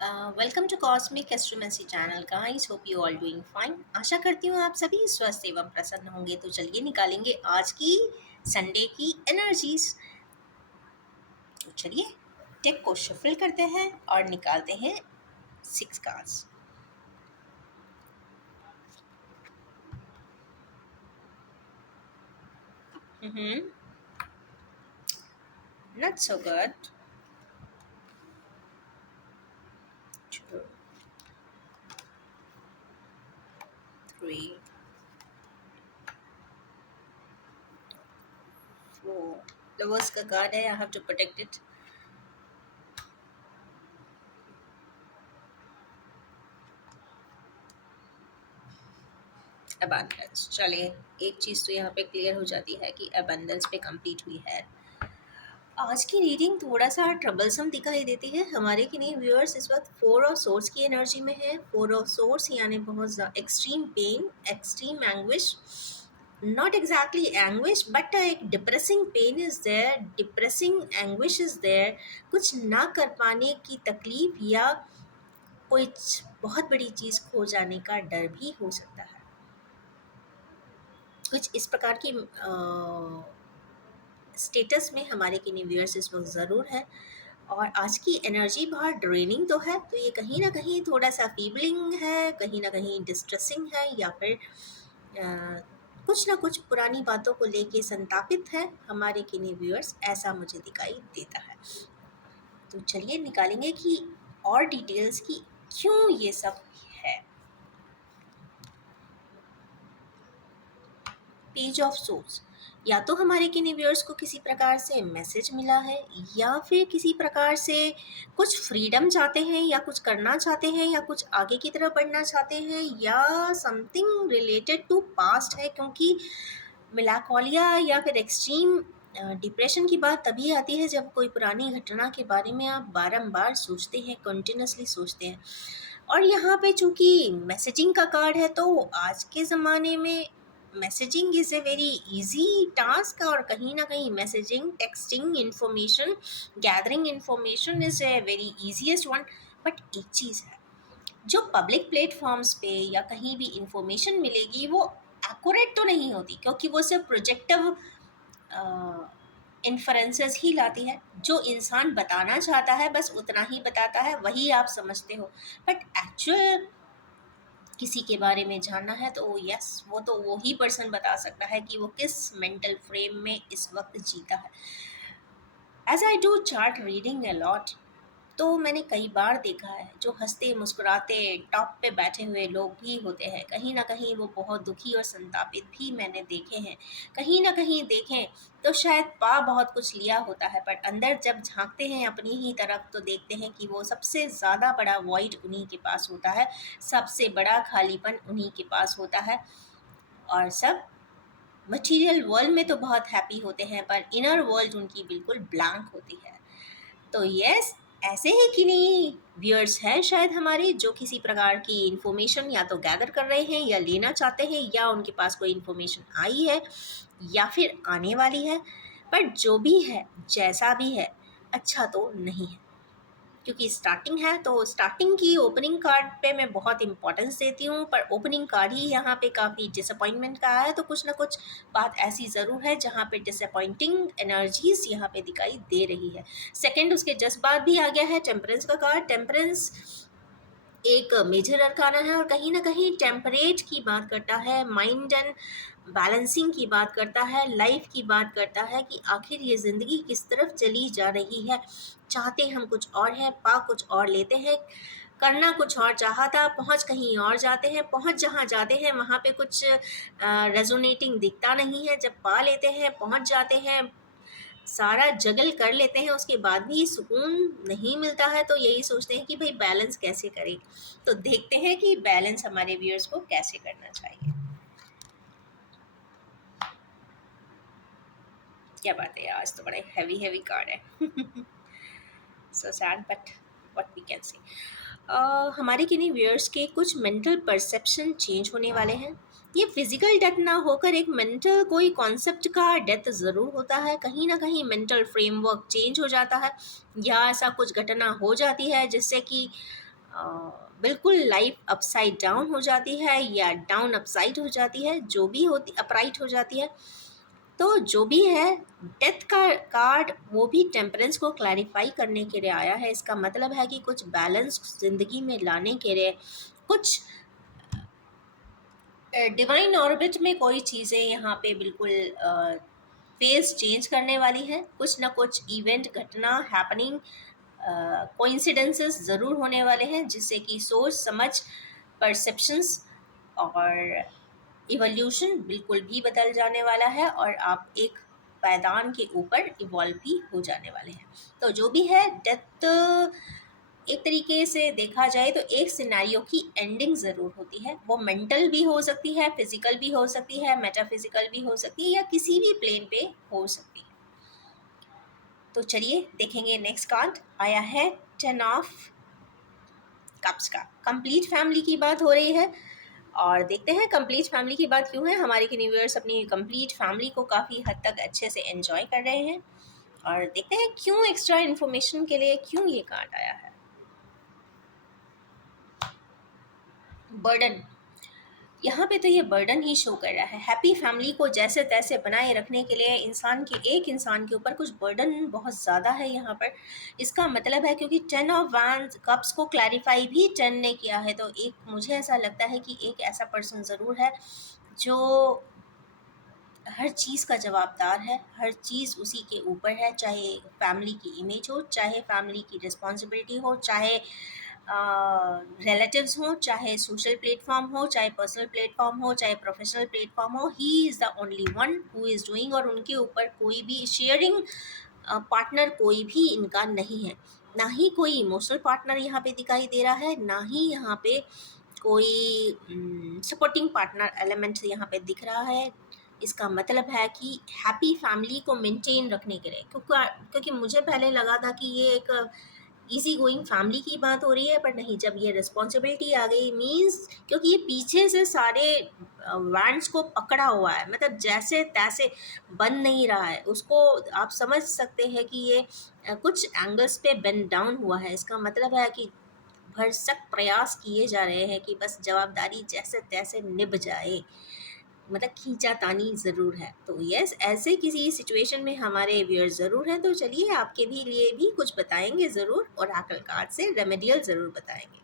Welcome to Cosmic Astromancy channel guys, hope you all doing fine. आशा करती हूँ आप सभी स्वस्थ एवं प्रसन्न होंगे। तो चलिए निकालेंगे आज की संडे की एनर्जीज। तो चलिए टेक को शफल करते हैं और निकालते हैं 6 cards. Hmm not so good. 2, 3, 4। Lovers का कार्ड है, I have to protect it. Abundance. चलिए एक चीज़ तो यहाँ पे क्लियर हो जाती है कि अबंडेंस पे कंप्लीट हुई है। आज की रीडिंग थोड़ा-सा ट्रबलसम दिखाई देती है हमारे कि नहीं व्यूअर्स। इस वक़्त 4 ऑफ सोर्ड्स की एनर्जी में है। 4 ऑफ सोर्ड्स यानी बहुत extreme pain, extreme anguish, not exactly anguish but एक depressing pain is there, depressing anguish is there. कुछ ना कर पाने की तकलीफ़ या कुछ बहुत बड़ी चीज़ खो जाने का डर भी हो सकता है। कुछ इस प्रकार की स्टेटस में हमारे किन्हीं व्यूअर्स इस वक्त ज़रूर है। और आज की एनर्जी बहुत ड्रेनिंग तो है, तो ये कहीं ना कहीं थोड़ा सा फीबलिंग है, कहीं ना कहीं डिस्ट्रेसिंग है, या फिर अ, कुछ ना कुछ पुरानी बातों को लेके संतापित है हमारे किन्हीं व्यूअर्स, ऐसा मुझे दिखाई देता है। तो चलिए निकालेंगे कि और डिटेल्स की क्यों ये सब है। पेज ऑफ सोर्स, या तो हमारे किन्हीं व्यूअर्स को किसी प्रकार से मैसेज मिला है, या फिर किसी प्रकार से कुछ फ्रीडम चाहते हैं, या कुछ करना चाहते हैं, या कुछ आगे की तरफ बढ़ना चाहते हैं, या समथिंग रिलेटेड टू पास्ट है। क्योंकि मिलाकोलिया या फिर एक्सट्रीम डिप्रेशन की बात तभी आती है जब कोई पुरानी घटना के बारे में आप बारंबार सोचते हैं, कंटिन्यूसली सोचते हैं। और यहाँ पे चूंकि मैसेजिंग का कार्ड है, तो आज के ज़माने में messaging is a very easy task, और कहीं ना कहीं messaging, texting, information gathering information is a very easiest one. But एक चीज़ है, जो पब्लिक प्लेटफॉर्म्स पे या कहीं भी इंफॉर्मेशन मिलेगी वो एक्यूरेट तो नहीं होती, क्योंकि वो सिर्फ प्रोजेक्टिव इन्फ्रेंसेस ही लाती है। जो इंसान बताना चाहता है बस उतना ही बताता है, वही आप समझते हो। बट एक्चुअल किसी के बारे में जानना है तो यस, वो तो वो ही पर्सन बता सकता है कि वो किस मेंटल फ्रेम में इस वक्त जीता है। As I do chart reading a lot, तो मैंने कई बार देखा है जो हंसते मुस्कुराते टॉप पे बैठे हुए लोग भी होते हैं, कहीं ना कहीं वो बहुत दुखी और संतापित भी मैंने देखे हैं। कहीं ना कहीं देखें तो शायद पा बहुत कुछ लिया होता है, पर अंदर जब झांकते हैं अपनी ही तरफ तो देखते हैं कि वो सबसे ज़्यादा बड़ा वॉइड उन्हीं के पास होता है, सबसे बड़ा खालीपन उन्हीं के पास होता है। और सब मटेरियल वर्ल्ड में तो बहुत हैप्पी होते हैं, पर इनर वर्ल्ड उनकी बिल्कुल ब्लैंक होती है। तो यस, ऐसे ही किन्हीं व्यूअर्स हैं शायद हमारे, जो किसी प्रकार की इंफॉर्मेशन या तो गैदर कर रहे हैं या लेना चाहते हैं, या उनके पास कोई इंफॉर्मेशन आई है या फिर आने वाली है। पर जो भी है, जैसा भी है, अच्छा तो नहीं है। क्योंकि स्टार्टिंग है तो स्टार्टिंग की ओपनिंग कार्ड पे मैं बहुत इंपॉर्टेंस देती हूँ, पर ओपनिंग कार्ड ही यहाँ पे काफ़ी डिसअपॉइंटमेंट का है, तो कुछ ना कुछ बात ऐसी ज़रूर है जहाँ पे डिसअपॉइंटिंग एनर्जीज यहाँ पे दिखाई दे रही है। सेकंड उसके जस्ट बाद भी आ गया है टेम्परेंस का कार्ड। टेम्परेंस एक मेजर अरकाना है, और कहीं ना कहीं टेम्परेट की बात करता है, माइंड एंड बैलेंसिंग की बात करता है, लाइफ की बात करता है कि आखिर ये ज़िंदगी किस तरफ चली जा रही है। चाहते हम कुछ और हैं, पा कुछ और लेते हैं, करना कुछ और चाहता, पहुंच कहीं और जाते हैं, पहुंच जहाँ जाते हैं वहाँ पे कुछ रेजोनेटिंग दिखता नहीं है। जब पा लेते हैं, पहुंच जाते हैं, सारा जगल कर लेते हैं, उसके बाद भी सुकून नहीं मिलता है, तो यही सोचते हैं कि भाई बैलेंस कैसे करें। तो देखते हैं कि बैलेंस हमारे व्यूअर्स को कैसे करना चाहिए। क्या बात है, आज तो बड़े हैवी हैवी कार्ड है। So sad but what we can say. हमारे किन्हीं व्यूअर्स के कुछ मेंटल परसेप्शन चेंज होने वाले हैं। ये फिजिकल डेथ ना होकर एक मेंटल कोई कॉन्सेप्ट का डेथ ज़रूर होता है। कहीं ना कहीं मेंटल फ्रेमवर्क चेंज हो जाता है, या ऐसा कुछ घटना हो जाती है जिससे कि बिल्कुल लाइफ अपसाइड डाउन हो जाती है या डाउन अपसाइड हो जाती है, जो भी होती अपराइट हो जाती है। तो जो भी है, डेथ का कार्ड वो भी टेम्परेंस को क्लैरिफाई करने के लिए आया है। इसका मतलब है कि कुछ बैलेंस ज़िंदगी में लाने के लिए, कुछ डिवाइन ऑर्बिट में कोई चीज़ें यहाँ पे बिल्कुल फेस चेंज करने वाली है। कुछ ना कुछ इवेंट, घटना, हैपनिंग, कोइंसिडेंसेस ज़रूर होने वाले हैं, जिससे कि सोच समझ, परसेप्शंस और इवोल्यूशन बिल्कुल भी बदल जाने वाला है, और आप एक पायदान के ऊपर इवॉल्व भी हो जाने वाले हैं। तो जो भी है, डेथ एक तरीके से देखा जाए तो एक सिनेरियो की एंडिंग ज़रूर होती है। वो मेंटल भी हो सकती है, फिजिकल भी हो सकती है, मेटाफिजिकल भी हो सकती है, या किसी भी प्लेन पे हो सकती है। तो चलिए देखेंगे नेक्स्ट कार्ड आया है, 10 ऑफ कप्स का। कंप्लीट फैमिली की बात हो रही है, और देखते हैं कंप्लीट फैमिली की बात क्यों है। हमारे यूनिवर्स अपनी कंप्लीट फैमिली को काफ़ी हद तक अच्छे से एंजॉय कर रहे हैं, और देखते हैं क्यों, एक्स्ट्रा इन्फॉर्मेशन के लिए क्यों ये कार्ड आया है। बर्डन, यहाँ पे तो ये बर्डन ही शो कर रहा है। हैप्पी फैमिली को जैसे तैसे बनाए रखने के लिए एक इंसान के ऊपर कुछ बर्डन बहुत ज़्यादा है यहाँ पर। इसका मतलब है, क्योंकि 10 ऑफ वैंड्स कप्स को क्लैरिफाई भी 10 ने किया है, तो एक मुझे ऐसा लगता है कि एक ऐसा पर्सन ज़रूर है जो हर चीज़ का जवाबदार है, हर चीज़ उसी के ऊपर है, चाहे फैमिली की इमेज हो, चाहे फैमिली की रिस्पॉन्सिबिलिटी हो, चाहे रिलेटिव्स हों, चाहे सोशल प्लेटफॉर्म हो, चाहे पर्सनल प्लेटफॉर्म हो, चाहे प्रोफेशनल प्लेटफॉर्म हो। He is the only one who is doing, और उनके ऊपर कोई भी शेयरिंग पार्टनर कोई भी इनका नहीं है। ना ही कोई इमोशनल पार्टनर यहाँ पे दिखाई दे रहा है, ना ही यहाँ पे कोई सपोर्टिंग पार्टनर एलिमेंट यहाँ पे दिख रहा है। इसका मतलब है कि हैप्पी फैमिली को मेंटेन रखने के लिए, क्योंकि मुझे पहले लगा था कि ये एक इजी गोइंग फैमिली की बात हो रही है, पर नहीं, जब ये रिस्पॉन्सिबिलिटी आ गई, मीन्स क्योंकि ये पीछे से सारे वैंड्स को पकड़ा हुआ है, मतलब जैसे तैसे बन नहीं रहा है उसको। आप समझ सकते हैं कि ये कुछ एंगल्स पे बेंड डाउन हुआ है। इसका मतलब है कि भरसक प्रयास किए जा रहे हैं कि बस जवाबदारी जैसे तैसे निभ जाए, मतलब खींचातानी ज़रूर है। तो यस, ऐसे किसी सिचुएशन में हमारे व्यूअर्स ज़रूर हैं, तो चलिए आपके भी लिए भी कुछ बताएंगे ज़रूर, और हैकल कार्ड से रेमेडियल ज़रूर बताएंगे।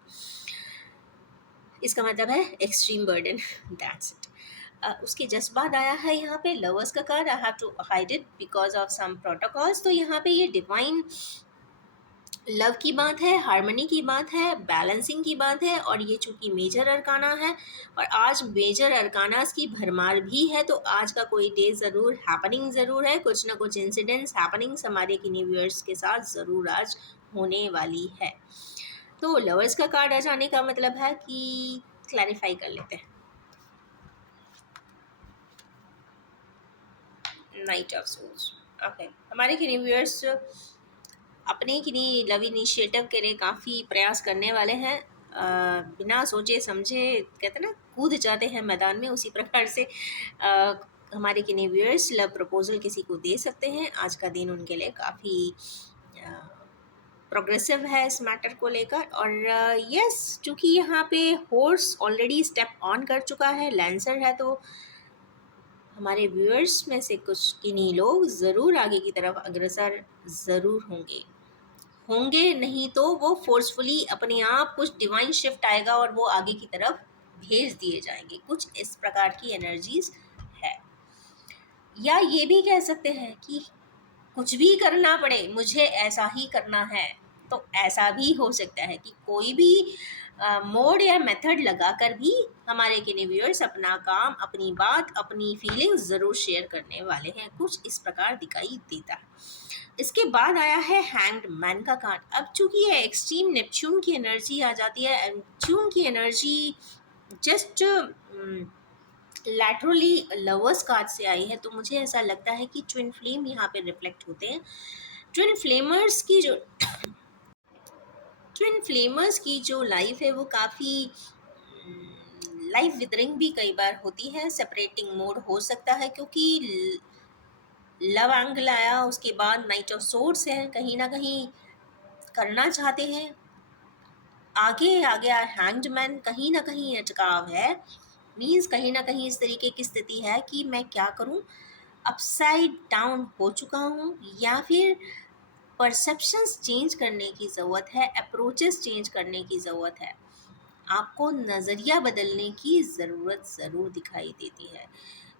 इसका मतलब है एक्सट्रीम बर्डन, दैट्स इट। उसके जस्ट बाद आया है यहाँ पे लवर्स का card. I have to hide it because of some protocols. तो यहाँ पे ये डिवाइन लव की बात है, हार्मनी की बात है, बैलेंसिंग की बात है, और ये चूंकि मेजर अरकाना है, और आज मेजर अरकानास की भरमार भी है, तो आज का कोई डे ज़रूर हैपनिंग ज़रूर है। कुछ ना कुछ इंसिडेंट्स हैपनिंग्स हमारे यूनिवर्स के साथ ज़रूर आज होने वाली है। तो लवर्स का कार्ड आ जाने का मतलब है कि क्लैरिफाई कर लेते हैं। Knight of souls, okay. हमारे यूनिवर्स अपने किन्हीं लव इनिशिएटिव के लिए काफ़ी प्रयास करने वाले हैं। बिना सोचे समझे, कहते हैं ना, कूद जाते हैं मैदान में, उसी प्रकार से हमारे किन्हीं व्यूअर्स लव प्रपोजल किसी को दे सकते हैं। आज का दिन उनके लिए काफ़ी प्रोग्रेसिव है इस मैटर को लेकर। और यस, चूँकि यहाँ पे हॉर्स ऑलरेडी स्टेप ऑन कर चुका है, लैंसर है, तो हमारे व्यूअर्स में से कुछ किन्हीं लोग ज़रूर आगे की तरफ अग्रसर ज़रूर होंगे, नहीं तो वो फोर्सफुली अपने आप कुछ डिवाइन शिफ्ट आएगा और वो आगे की तरफ भेज दिए जाएंगे। कुछ इस प्रकार की एनर्जीज है। या ये भी कह सकते हैं कि कुछ भी करना पड़े, मुझे ऐसा ही करना है, तो ऐसा भी हो सकता है कि कोई भी मोड या मेथड लगाकर भी हमारे व्यूअर्स अपना काम, अपनी बात, अपनी फीलिंग्स ज़रूर शेयर करने वाले हैं। कुछ इस प्रकार दिखाई देता है। इसके बाद आया है हैंग्ड मैन का कार्ड। अब चूंकि ये एक्सट्रीम नेपच्यून की एनर्जी आ जाती है, नेपच्यून की energy just laterally lovers card से आई है, तो मुझे ऐसा लगता है कि ट्विन फ्लेम यहाँ पे रिफ्लेक्ट होते हैं। ट्विन फ्लेमर्स की जो ट्विन फ्लेमर्स की जो लाइफ है वो काफ़ी लाइफ विदरिंग भी कई बार होती है। सेपरेटिंग मोड हो सकता है, क्योंकि लव एंगल आया, उसके बाद नाइट ऑफ सोर्ड्स है, कहीं ना कहीं करना चाहते हैं, आगे आ गया हैंग्ड मैन, कहीं ना कहीं अटकाव है, मीन्स कहीं ना कहीं इस तरीके की स्थिति है कि मैं क्या करूं, अपसाइड डाउन हो चुका हूं, या फिर परसेप्शंस चेंज करने की ज़रूरत है, अप्रोचेस चेंज करने की ज़रूरत है, आपको नज़रिया बदलने की ज़रूरत ज़रूर दिखाई देती है।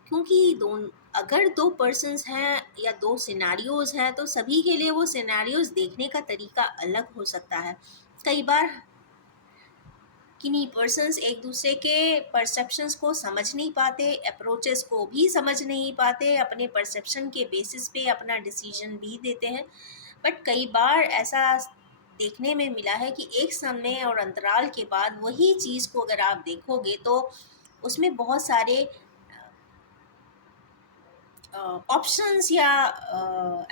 क्योंकि अगर दो पर्सन्स हैं या दो सिनेरियोज हैं तो सभी के लिए वो सिनेरियोज देखने का तरीका अलग हो सकता है। कई बार किन्हीं पर्सन्स एक दूसरे के परसेप्शंस को समझ नहीं पाते, अप्रोचेस को भी समझ नहीं पाते, अपने परसेप्शन के बेसिस पे अपना डिसीजन भी देते हैं। बट कई बार ऐसा देखने में मिला है कि एक समय और अंतराल के बाद वही चीज़ को अगर आप देखोगे तो उसमें बहुत सारे ऑप्शंस या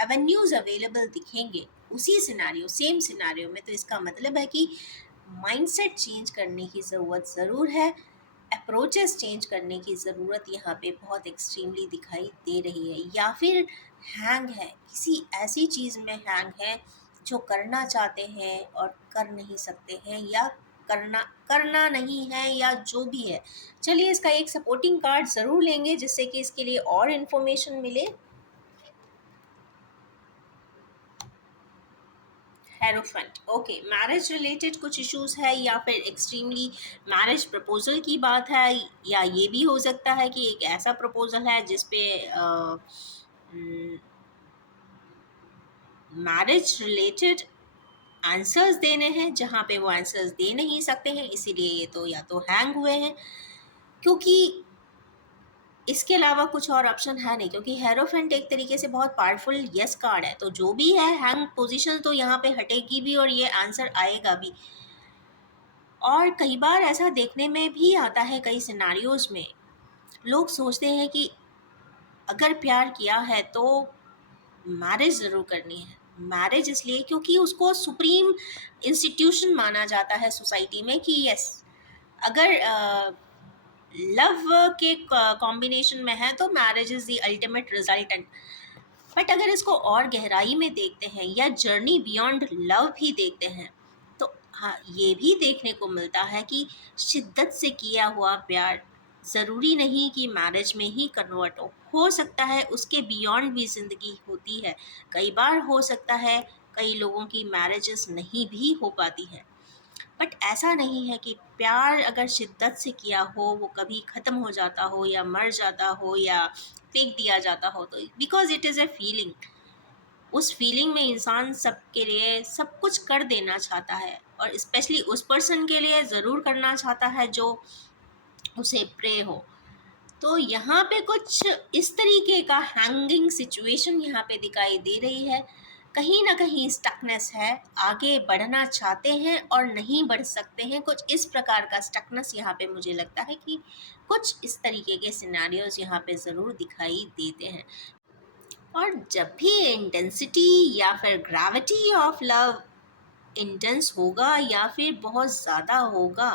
एवेन्यूज अवेलेबल दिखेंगे उसी सिनारियो, सेम सिनारियो में। तो इसका मतलब है कि माइंडसेट चेंज करने की ज़रूरत ज़रूर है, अप्रोचेस चेंज करने की ज़रूरत यहाँ पे बहुत एक्सट्रीमली दिखाई दे रही है। या फिर हैंग है, किसी ऐसी चीज़ में हैंग है जो करना चाहते हैं और कर नहीं सकते हैं, या करना करना नहीं है, या जो भी है। चलिए इसका एक सपोर्टिंग कार्ड ज़रूर लेंगे जिससे कि इसके लिए और इन्फॉर्मेशन मिले। हेरोफेंट, ओके, मैरिज रिलेटेड कुछ इश्यूज है या फिर एक्सट्रीमली मैरिज प्रपोजल की बात है, या ये भी हो सकता है कि एक ऐसा प्रपोजल है जिसपे मैरिज रिलेटेड आंसर्स देने हैं जहाँ पे वो आंसर्स दे नहीं सकते हैं, इसीलिए ये तो या तो हैंग हुए हैं, क्योंकि इसके अलावा कुछ और ऑप्शन है नहीं। क्योंकि हेरोफेंट एक तरीके से बहुत पावरफुल यस कार्ड है, तो जो भी है हैंग पोजीशन तो यहाँ पे हटेगी भी और ये आंसर आएगा भी। और कई बार ऐसा देखने में भी आता है, कई सिनारियोज में लोग सोचते हैं कि अगर प्यार किया है तो मैरिज ज़रूर करनी है। मैरिज इसलिए क्योंकि उसको सुप्रीम इंस्टीट्यूशन माना जाता है सोसाइटी में कि यस, अगर लव के कॉम्बिनेशन में है तो marriage is the ultimate resultant. But अगर इसको और गहराई में देखते हैं या जर्नी बियॉन्ड लव भी देखते हैं तो हाँ, ये भी देखने को मिलता है कि शिद्दत से किया हुआ प्यार ज़रूरी नहीं कि मैरिज में ही कन्वर्ट हो सकता है, उसके बियॉन्ड भी ज़िंदगी होती है। कई बार हो सकता है कई लोगों की मैरिजेस नहीं भी हो पाती है। बट ऐसा नहीं है कि प्यार अगर शिद्दत से किया हो वो कभी ख़त्म हो जाता हो या मर जाता हो या फेंक दिया जाता हो, तो because it is a feeling. उस फीलिंग में इंसान सबके लिए सब कुछ कर देना चाहता है, और स्पेशली उस पर्सन के लिए ज़रूर करना चाहता है जो उसे प्रे हो। तो यहाँ पे कुछ इस तरीके का हैंगिंग सिचुएशन यहाँ पे दिखाई दे रही है। कहीं ना कहीं स्टकनेस है, आगे बढ़ना चाहते हैं और नहीं बढ़ सकते हैं, कुछ इस प्रकार का स्टकनेस यहाँ पे मुझे लगता है कि कुछ इस तरीके के सिनेरियोज यहाँ पे ज़रूर दिखाई देते हैं। और जब भी इंटेंसिटी या फिर ग्रेविटी ऑफ लव इंटेंस होगा या फिर बहुत ज़्यादा होगा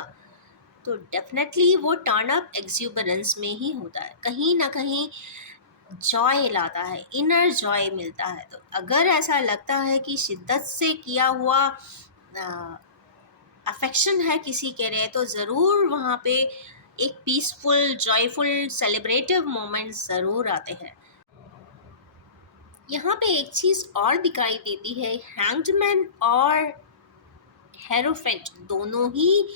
तो डेफिनेटली वो टर्न अप एक्सूबरेंस में ही होता है, कहीं ना कहीं जॉय लाता है, इनर जॉय मिलता है। तो अगर ऐसा लगता है कि शिद्दत से किया हुआ अफेक्शन है किसी के लिए तो ज़रूर वहाँ पे एक पीसफुल जॉयफुल सेलिब्रेटिव मोमेंट ज़रूर आते हैं। यहाँ पे एक चीज़ और दिखाई देती है, हैंग्डमैन और हेरोफेंट दोनों ही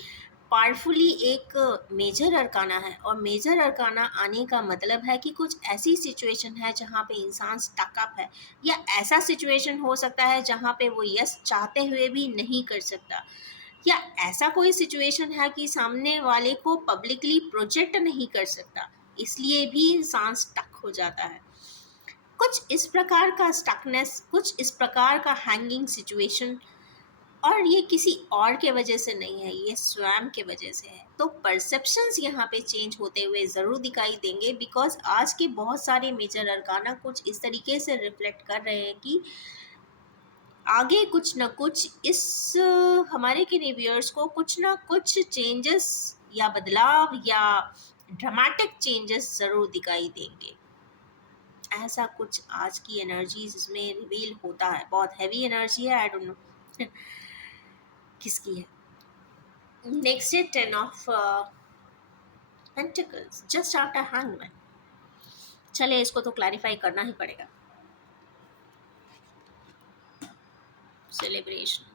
पावरफुली एक मेजर अरकाना है, और मेजर अरकाना आने का मतलब है कि कुछ ऐसी सिचुएशन है जहाँ पे इंसान स्टक अप है, या ऐसा सिचुएशन हो सकता है जहाँ पे वो यस चाहते हुए भी नहीं कर सकता, या ऐसा कोई सिचुएशन है कि सामने वाले को पब्लिकली प्रोजेक्ट नहीं कर सकता, इसलिए भी इंसान स्टक हो जाता है। कुछ इस प्रकार का स्टकनेस, कुछ इस प्रकार का हैंगिंग सिचुएशन, और ये किसी और के वजह से नहीं है, ये स्वयं के वजह से है। तो परसेप्शंस यहाँ पे चेंज होते हुए ज़रूर दिखाई देंगे, बिकॉज आज के बहुत सारे मेजर अरकाना कुछ इस तरीके से रिफ्लेक्ट कर रहे हैं कि आगे कुछ ना कुछ इस हमारे के रिव्यूअर्स को कुछ ना कुछ चेंजेस या बदलाव या ड्रामेटिक चेंजेस ज़रूर दिखाई देंगे। ऐसा कुछ आज की एनर्जीज इसमें रिवील होता है, बहुत हैवी एनर्जी है, आई डोंट नो किसकी है। नेक्स्ट है 10 of Pentacles just after Hangman. चले इसको तो क्लैरिफाई करना ही पड़ेगा. Celebration.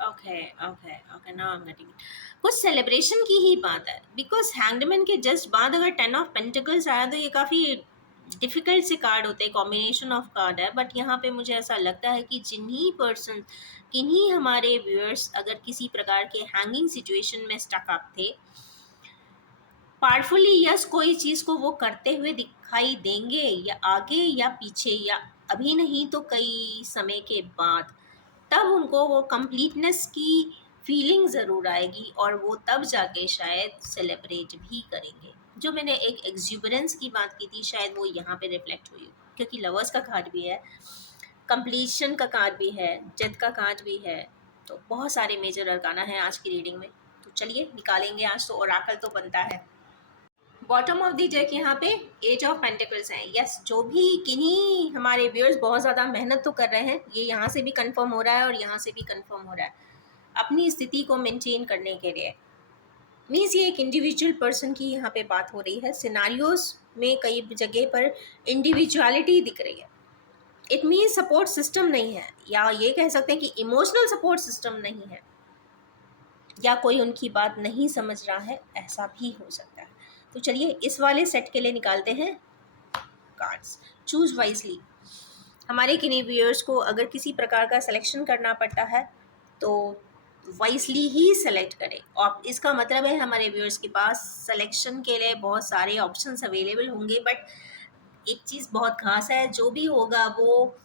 Okay okay okay, now I am getting it. कुछ सेलिब्रेशन की ही बात है, बिकॉज हैंगमैन के जस्ट बाद अगर 10 of Pentacles आया तो ये काफ़ी डिफिकल्ट से कार्ड होते हैं, कॉम्बिनेशन ऑफ कार्ड है. बट यहाँ पे मुझे ऐसा लगता है कि जिन्हीं पर्सन, किन्हीं हमारे व्यूअर्स अगर किसी प्रकार के हैंगिंग सिचुएशन में स्टक अप थे, पावरफुली यस कोई चीज़ को वो करते हुए दिखाई देंगे, या आगे या पीछे, या अभी नहीं तो कई समय के बाद, तब उनको वो कंप्लीटनेस की फीलिंग ज़रूर आएगी और वो तब जाके शायद सेलिब्रेट भी करेंगे. जो मैंने एक एक्जुबरेंस की बात की थी, शायद वो यहाँ पे रिफ्लेक्ट हुई, क्योंकि लवर्स का कार्ड भी है, कंप्लीशन का कार्ड भी है, डेथ का कार्ड भी है. तो बहुत सारे मेजर अरकाना है आज की रीडिंग में. तो चलिए निकालेंगे आज तो, ओराकल तो बनता है. बॉटम ऑफ द डेक यहाँ पे एज ऑफ पेंटिकल्स है. यस, जो भी किन्हीं हमारे व्यूअर्स बहुत ज़्यादा मेहनत तो कर रहे हैं, ये यहाँ से भी कंफर्म हो रहा है और यहाँ से भी कंफर्म हो रहा है, अपनी स्थिति को मेंटेन करने के लिए. मीन्स ये एक इंडिविजुअल पर्सन की यहाँ पे बात हो रही है. सिनारियोज में कई जगह पर इंडिविजुअलिटी दिख रही है. इट मीन्स सपोर्ट सिस्टम नहीं है, या ये कह सकते हैं कि इमोशनल सपोर्ट सिस्टम नहीं है, या कोई उनकी बात नहीं समझ रहा है, ऐसा भी हो सकता है. तो चलिए इस वाले सेट के लिए निकालते हैं कार्ड्स. Choose wisely. हमारे किन्हीं व्यूअर्स को अगर किसी प्रकार का सिलेक्शन करना पड़ता है तो वाइजली ही सेलेक्ट करें. और इसका मतलब है हमारे व्यूअर्स के पास सिलेक्शन के लिए बहुत सारे ऑप्शंस अवेलेबल होंगे, बट एक चीज़ बहुत खास है, जो भी होगा वो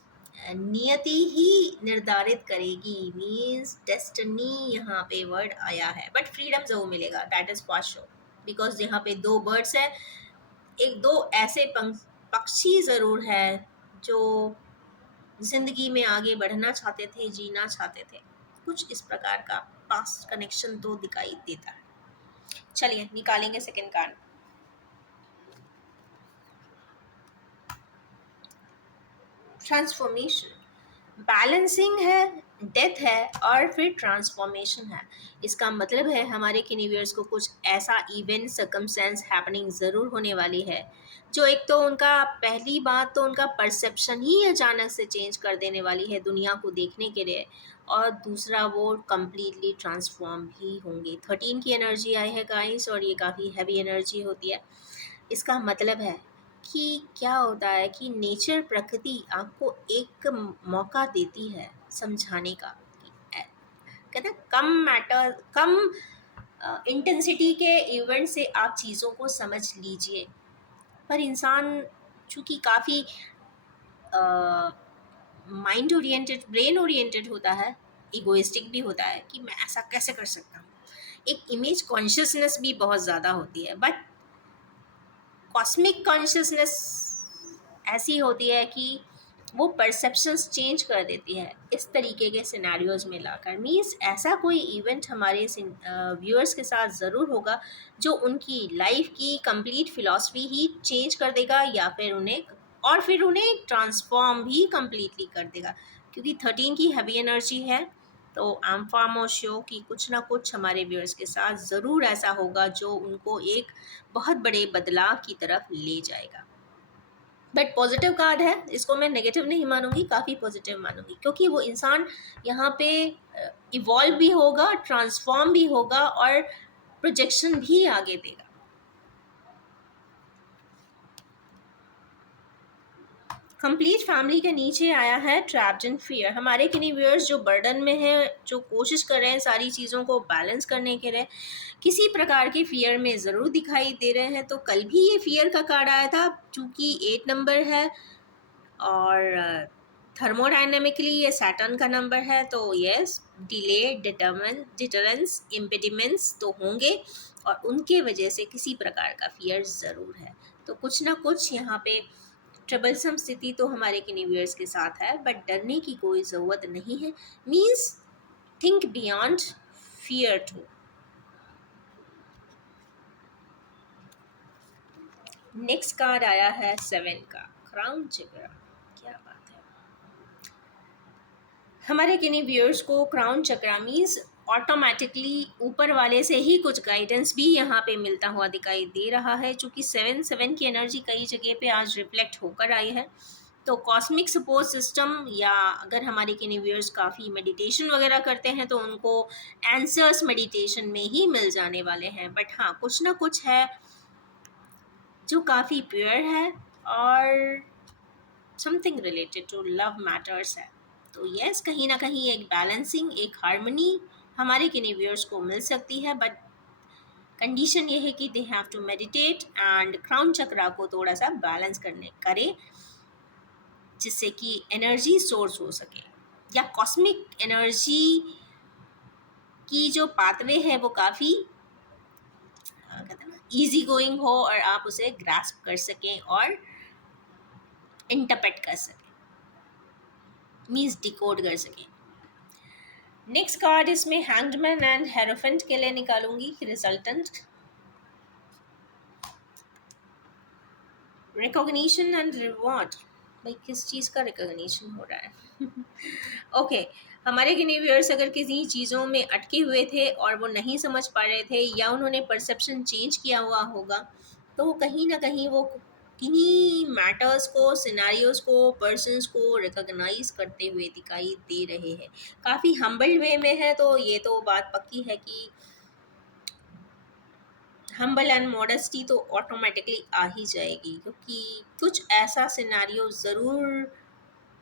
नियति ही निर्धारित करेगी. मीन्स डेस्टिनी यहाँ पे वर्ड आया है, बट फ्रीडम जरूर मिलेगा, that is for sure. Because यहाँ पे दो बर्ड्स है, एक दो ऐसे पक्षी ज़रूर है जो जिंदगी में आगे बढ़ना चाहते थे, जीना चाहते थे. कुछ इस प्रकार का पास्ट कनेक्शन तो दिखाई देता है. चलिए निकालेंगे सेकेंड कार्ड. ट्रांसफॉर्मेशन. बैलेंसिंग है, डेथ है और फिर ट्रांसफॉर्मेशन है. इसका मतलब है हमारे किन्हीं को कुछ ऐसा इवेंट सर्कमस्टेंस हैपनिंग ज़रूर होने वाली है, जो एक तो उनका, पहली बात तो उनका परसेप्शन ही अचानक से चेंज कर देने वाली है दुनिया को देखने के लिए, और दूसरा वो कम्प्लीटली ट्रांसफॉर्म भी होंगे. 13 की एनर्जी आई है गाइस, और ये काफ़ी हैवी एनर्जी होती है. इसका मतलब है कि क्या होता है कि नेचर, प्रकृति आपको एक मौका देती है समझाने का. कहते हैं कम मैटर, कम इंटेंसिटी के इवेंट से आप चीज़ों को समझ लीजिए. पर इंसान चूँकि काफ़ी माइंड ओरिएंटेड, ब्रेन ओरिएंटेड होता है, इगोइस्टिक भी होता है कि मैं ऐसा कैसे कर सकता हूँ. एक इमेज कॉन्शियसनेस भी बहुत ज़्यादा होती है, बट कॉस्मिक कॉन्शियसनेस ऐसी होती है कि वो परसेप्शंस चेंज कर देती है इस तरीके के सिनेरियोज में लाकर. मीन्स ऐसा कोई इवेंट हमारे व्यूअर्स के साथ ज़रूर होगा जो उनकी लाइफ की कंप्लीट फिलॉसफी ही चेंज कर देगा, या फिर उन्हें ट्रांसफॉर्म भी कम्प्लीटली कर देगा. क्योंकि 13 की हैवी एनर्जी है, तो I am far more sure कि कुछ ना कुछ हमारे व्यूअर्स के साथ ज़रूर ऐसा होगा जो उनको एक बहुत बड़े बदलाव की तरफ ले जाएगा. बट पॉजिटिव कार्ड है, इसको मैं नेगेटिव नहीं मानूंगी, काफ़ी पॉजिटिव मानूंगी, क्योंकि वो इंसान यहाँ पे इवॉल्व भी होगा, ट्रांसफॉर्म भी होगा और प्रोजेक्शन भी आगे देगा. कंप्लीट फैमिली के नीचे आया है ट्रैप्ड इन फियर. हमारे किन्हीं व्यूअर्स जो बर्डन में हैं, जो कोशिश कर रहे हैं सारी चीज़ों को बैलेंस करने के लिए, किसी प्रकार के फियर में ज़रूर दिखाई दे रहे हैं. तो कल भी ये फियर का कार्ड आया था, चूँकि 8 नंबर है और थर्मोडाइनमिकली ये सैटर्न का नंबर है, तो यस, डिले, डिटरेंस, इम्पेडिमेंट्स तो होंगे, और उनके वजह से किसी प्रकार का फियर ज़रूर है. तो कुछ ना कुछ यहाँ पे ट्रबलसम स्थिति तो हमारे किन्हीं व्यूअर्स के साथ है, बट डरने की कोई ज़रूरत नहीं है. Means think beyond fear too. Next card आया है 7 का, क्राउन जिगर. क्या बात है. हमारे किन्हीं व्यूअर्स को क्राउन चक्रा मीन्स ऑटोमेटिकली ऊपर वाले से ही कुछ गाइडेंस भी यहाँ पे मिलता हुआ दिखाई दे रहा है, चूँकि 7-7 की एनर्जी कई जगह पे आज रिफ्लेक्ट होकर आई है। तो कॉस्मिक सपोर्ट सिस्टम, या अगर हमारे किन्हीं व्यूअर्स काफ़ी मेडिटेशन वगैरह करते हैं तो उनको आंसर्स मेडिटेशन में ही मिल जाने वाले हैं। बट हाँ, कुछ ना कुछ है जो काफ़ी प्योर है और something related to love matters है। तो यस, कहीं ना कहीं एक बैलेंसिंग, एक हार्मनी हमारे किन्हीं व्यूअर्स को मिल सकती है। बट कंडीशन ये है कि they have to meditate and crown chakra को थोड़ा सा बैलेंस करने करे, जिससे कि एनर्जी सोर्स हो सके, या कॉस्मिक एनर्जी की जो पाथवे है वो काफ़ी कहते हैं ना ईजी गोइंग हो, और आप उसे ग्रास्प कर सकें और इंटरप्रेट कर सकें, मीन्स डिकोड कर सकें। नेक्स्ट कार्ड इसमें हैंग्डमैन एंड हेरोफेंट के लिए निकालूंगी रिजल्टेंट। रिकॉग्निशन एंड रिवॉर्ड, भाई किस चीज़ का रिकॉग्निशन हो रहा है? ओके, हमारे किन्हीं व्यूअर्स अगर किसी चीज़ों में अटके हुए थे और वो नहीं समझ पा रहे थे, या उन्होंने परसेप्शन चेंज किया हुआ होगा, तो कहीं ना कहीं वो किन्हीं मैटर्स को, सिनेरियोज को, पर्सन्स को रिकॉग्नाइज करते हुए दिखाई दे रहे हैं। काफ़ी हम्बल वे में है, तो ये तो बात पक्की है कि हम्बल एंड मॉडेस्टी तो ऑटोमेटिकली आ ही जाएगी, क्योंकि कुछ ऐसा सिनेरियो ज़रूर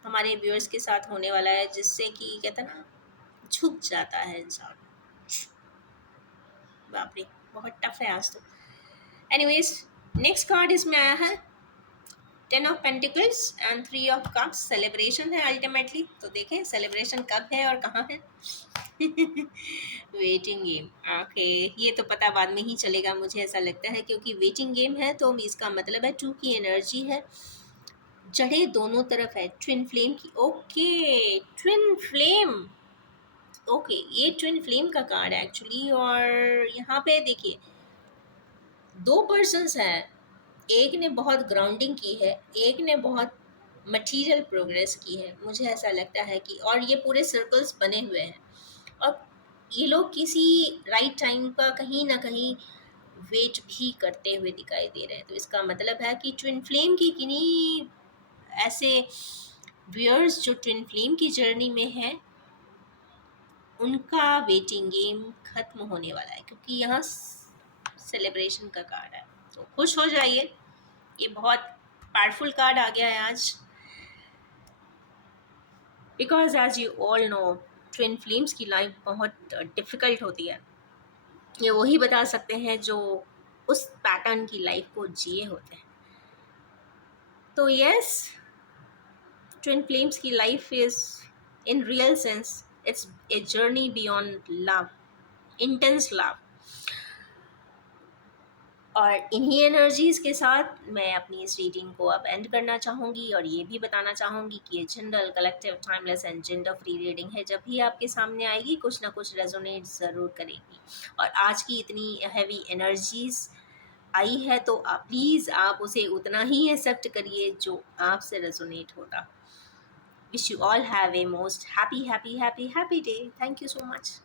हमारे व्यूअर्स के साथ होने वाला है जिससे कि कहते हैं ना झुक जाता है इंसान। बाप रे, बहुत टफ है आज तो। एनीवेज, नेक्स्ट कार्ड इसमें आया है 10 of pentacles and 3 of cups. Celebration है अल्टीमेटली, तो देखें सेलिब्रेशन कब है और कहाँ है। वेटिंग गेम, ओके, ये तो पता बाद में ही चलेगा मुझे ऐसा लगता है, क्योंकि वेटिंग गेम है तो इसका मतलब है 2 की एनर्जी है, जड़ें दोनों तरफ है, ट्विन फ्लेम की। ओके, ट्विन फ्लेम, ओके, ये ट्विन फ्लेम का कार्ड है एक्चुअली। और यहाँ पे देखिए, दो पर्सन्स हैं, एक ने बहुत ग्राउंडिंग की है, एक ने बहुत मटेरियल प्रोग्रेस की है, मुझे ऐसा लगता है कि, और ये पूरे सर्कल्स बने हुए हैं, और ये लोग किसी राइट टाइम का कहीं ना कहीं वेट भी करते हुए दिखाई दे रहे हैं। तो इसका मतलब है कि ट्विन फ्लेम की किन्हीं ऐसे व्यूअर्स जो ट्विन फ्लेम की जर्नी में हैं, उनका वेटिंग गेम खत्म होने वाला है, क्योंकि यहाँ सेलिब्रेशन का कार्ड है। तो खुश हो जाइए, ये बहुत पावरफुल कार्ड आ गया है आज, because as you all know twin flames की लाइफ बहुत डिफ़िकल्ट होती है। ये वही बता सकते हैं जो उस पैटर्न की लाइफ को जिए होते हैं। तो यस, ट्विन फ्लेम्स की life is in real sense it's a journey beyond love, intense love. और इन्हीं एनर्जीज़ के साथ मैं अपनी इस रीडिंग को अब एंड करना चाहूँगी, और ये भी बताना चाहूँगी कि ये general, collective, timeless and gender free reading है। जब भी आपके सामने आएगी कुछ ना कुछ रेजोनेट ज़रूर करेगी, और आज की इतनी हैवी एनर्जीज़ आई है तो आप प्लीज़ आप उसे उतना ही एक्सेप्ट करिए जो आपसे रेजोनेट होता। Wish you all have a most happy happy happy happy day. Thank you so much.